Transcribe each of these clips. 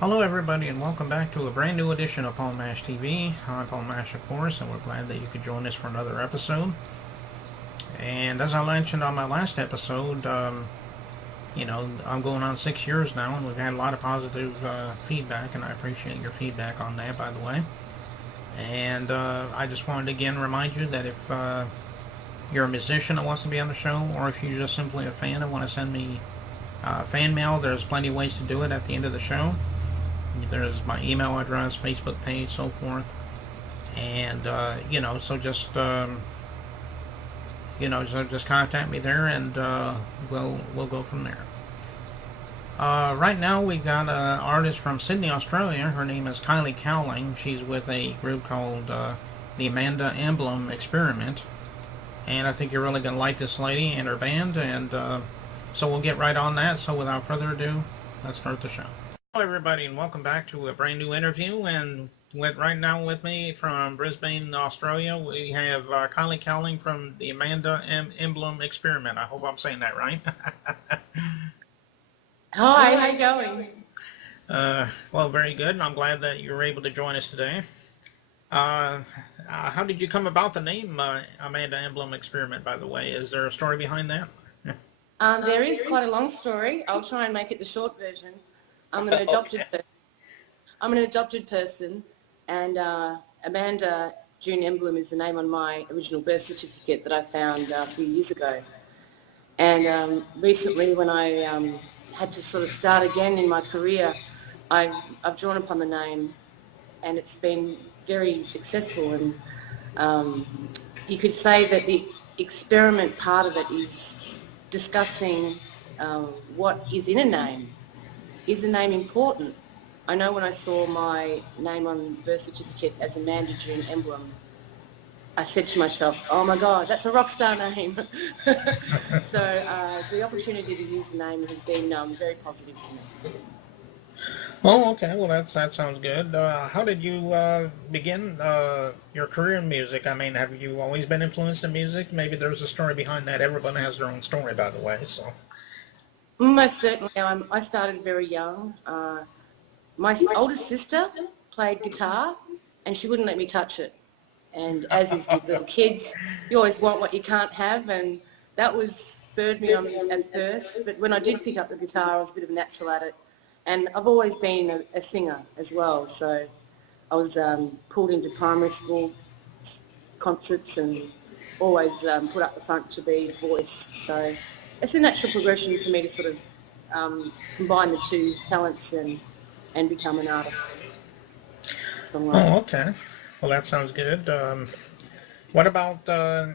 Hello, everybody, and welcome back to a brand new edition of Paul Mash TV. I'm Paul Mash, of course, and we're glad that you could join us for another episode. And as I mentioned on my last episode, I'm going on 6 years now, and we've had a lot of positive feedback, and I appreciate your feedback on that, by the way. And I just wanted to again remind you that if you're a musician that wants to be on the show, or if you're just simply a fan and want to send me fan mail, there's plenty of ways to do it at the end of the show. There's my email address, Facebook page, so forth, and so just contact me there, and we'll go from there. Right now we've got an artist from Sydney, Australia. Her name is Kylie Cowling. She's with a group called the Emblem Experiment, and I think you're really going to like this lady and her band, and so we'll get right on that. So without further ado, let's start the show. Hello, everybody, and welcome back to a brand new interview. And right now with me from Brisbane, Australia, we have Kylie Cowling from the Emblem Experiment. I hope I'm saying that right. Hi, how you going? Well, very good, and I'm glad that you were able to join us today. How did you come about the name Amanda Emblem Experiment, by the way? Is there a story behind that? There is quite a long story. I'll try and make it the short version. I'm an adopted person. I'm an adopted person, and Amanda June Emblem is the name on my original birth certificate that I found a few years ago. And recently, when I had to sort of start again in my career, I've drawn upon the name, and it's been very successful. And you could say that the experiment part of it is discussing what is in a name. Is the name important? I know when I saw my name on the birth certificate as Amanda June Emblem, I said to myself, oh my God, that's a rock star name. So the opportunity to use the name has been very positive for me. Oh, okay. Well, that sounds good. How did you begin your career in music? I mean, have you always been influenced in music? Maybe there's a story behind that. Everyone has their own story, by the way. So. Most certainly. I started very young. My oldest sister played guitar, and she wouldn't let me touch it. And as is with little kids, you always want what you can't have, and that was spurred me on at first. But when I did pick up the guitar, I was a bit of a natural at it. And I've always been a singer as well. So I was pulled into primary school concerts and always put up the front to be voice. So it's a natural progression for me to sort of combine the two talents and become an artist. Oh, okay. Well, that sounds good. What about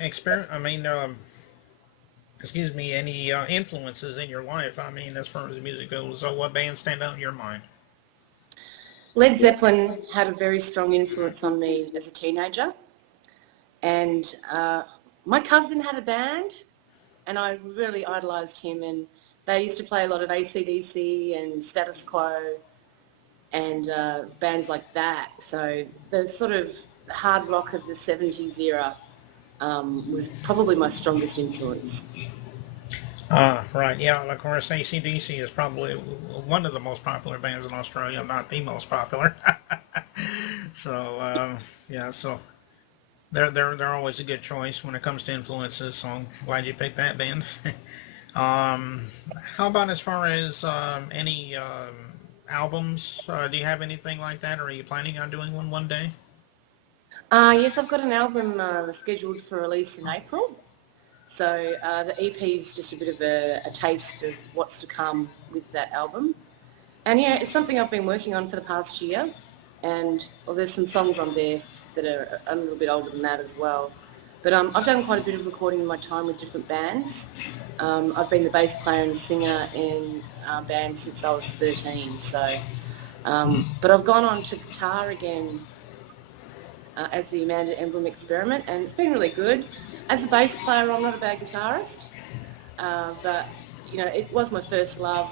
experience? I mean, excuse me, any influences in your life? I mean, as far as music goes, so what bands stand out in your mind? Led Zeppelin had a very strong influence on me as a teenager, and my cousin had a band, and I really idolised him, and they used to play a lot of AC/DC and Status Quo and bands like that. So the sort of hard rock of the 70s era was probably my strongest influence. Right, yeah, of course, AC/DC is probably one of the most popular bands in Australia, not the most popular. So, yeah, so they're always a good choice when it comes to influences, so I'm glad you picked that band. How about as far as any albums? Do you have anything like that, or are you planning on doing one day? Yes, I've got an album scheduled for release in April. So the EP is just a bit of a taste of what's to come with that album. And yeah, it's something I've been working on for the past year. And there's some songs on there that are a little bit older than that as well. But I've done quite a bit of recording in my time with different bands. I've been the bass player and singer in bands since I was 13. So, but I've gone on to guitar again as the Amanda Emblem Experiment, and it's been really good. As a bass player, I'm not a bad guitarist, but you know, it was my first love.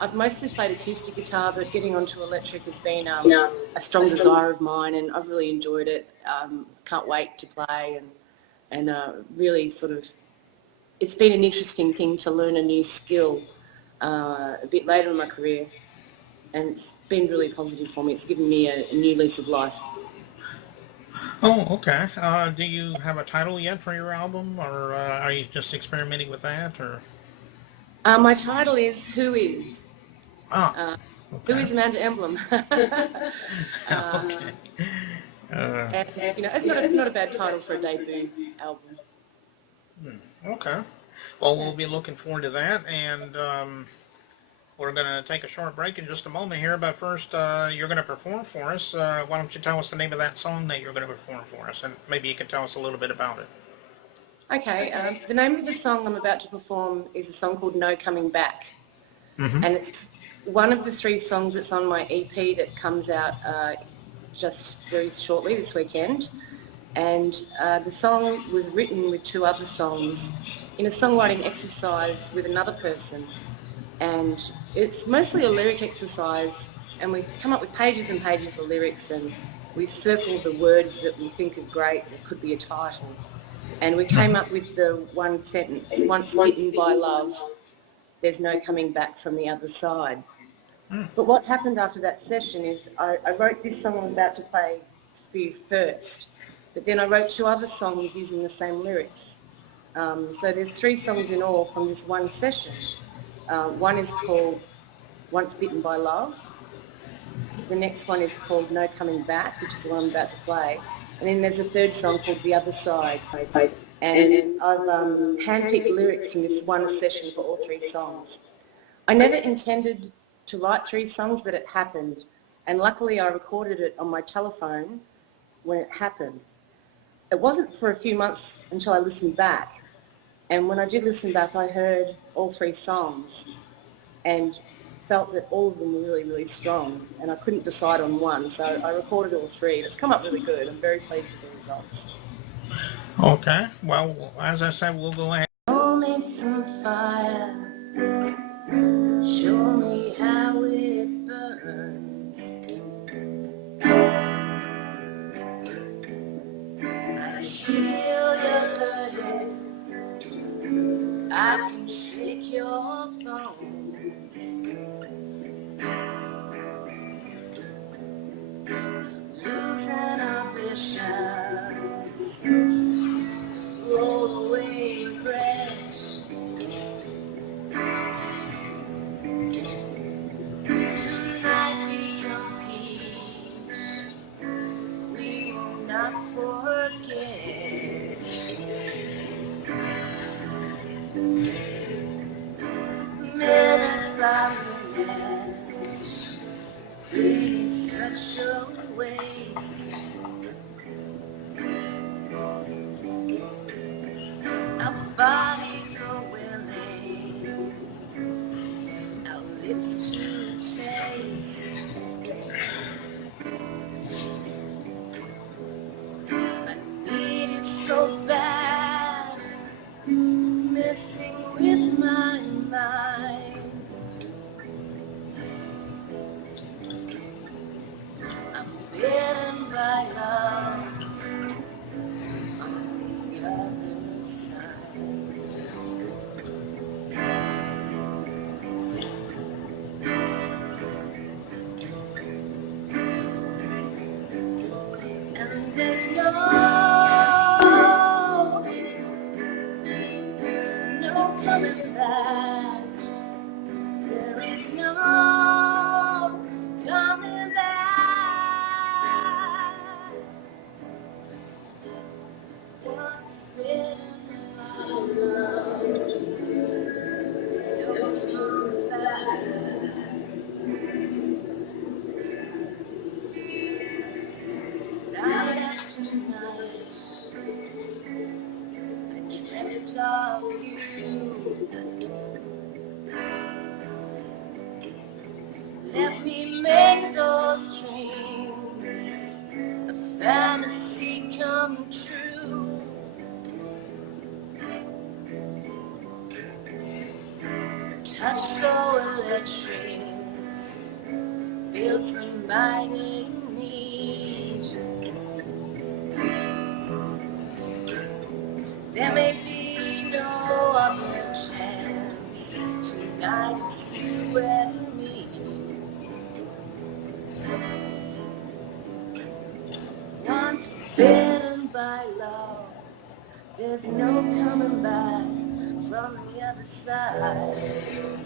I've mostly played acoustic guitar, but getting onto electric has been a strong desire of mine, and I've really enjoyed it. Can't wait to play, and really sort of, it's been an interesting thing to learn a new skill a bit later in my career. and it's been really positive for me. It's given me a new lease of life. Oh, okay. Do you have a title yet for your album, or are you just experimenting with that, or? My title is Who Is? Ah, Uh, Who okay. is Amanda Emblem? Okay. Uh, And, it's not a bad title for a debut album. okay. Well, Yeah. we'll be looking forward to that, and we're going to take a short break in just a moment here. But first, you're going to perform for us. Why don't you tell us the name of that song that you're going to perform for us, and maybe you can tell us a little bit about it. Okay, the name of the song I'm about to perform is a song called No Coming Back. Mm-hmm. And it's one of the 3 songs that's on my EP that comes out just very shortly this weekend. And the song was written with 2 other songs in a songwriting exercise with another person. And it's mostly a lyric exercise, and we come up with pages and pages of lyrics, and we circle the words that we think are great that could be a title. And we came up with the one sentence, once bitten by love, there's no coming back from the other side. But what happened after that session is I wrote this song I'm about to play for you first, but then I wrote 2 other songs using the same lyrics. So there's 3 songs in all from this one session. One is called Once Bitten by Love. The next one is called No Coming Back, which is the one I'm about to play. And then there's a 3rd song called The Other Side. And I've handpicked lyrics from this one session for all 3 songs. I never intended to write 3 songs, but it happened. And luckily I recorded it on my telephone when it happened. It wasn't for a few months until I listened back. And when I did listen back, I heard all 3 songs and felt that all of them were really, really strong. And I couldn't decide on one, so I recorded all 3. It's come up really good. I'm very pleased with the results. Okay. Well, as I said, we'll go ahead. Show me some fire. Show me how it burns. I feel your hurting. I can shake your bones. Losing ambitions. Roll away regrets. Tonight we compete. We will not forget. Minute by minute, it's such a waste. Our bodies are willing, our lips to taste. I need it so bad, messing with my mind. I'm bitten by love on the other side. And there's no coming back. There is no coming back. Once bitten by love, no coming back. Night after night, I dreamt of you. Let me make those dreams a fantasy come true. Touch so electric feels me mighty need. There may be no other chance tonight, it's you and me. There's no coming back from the other side.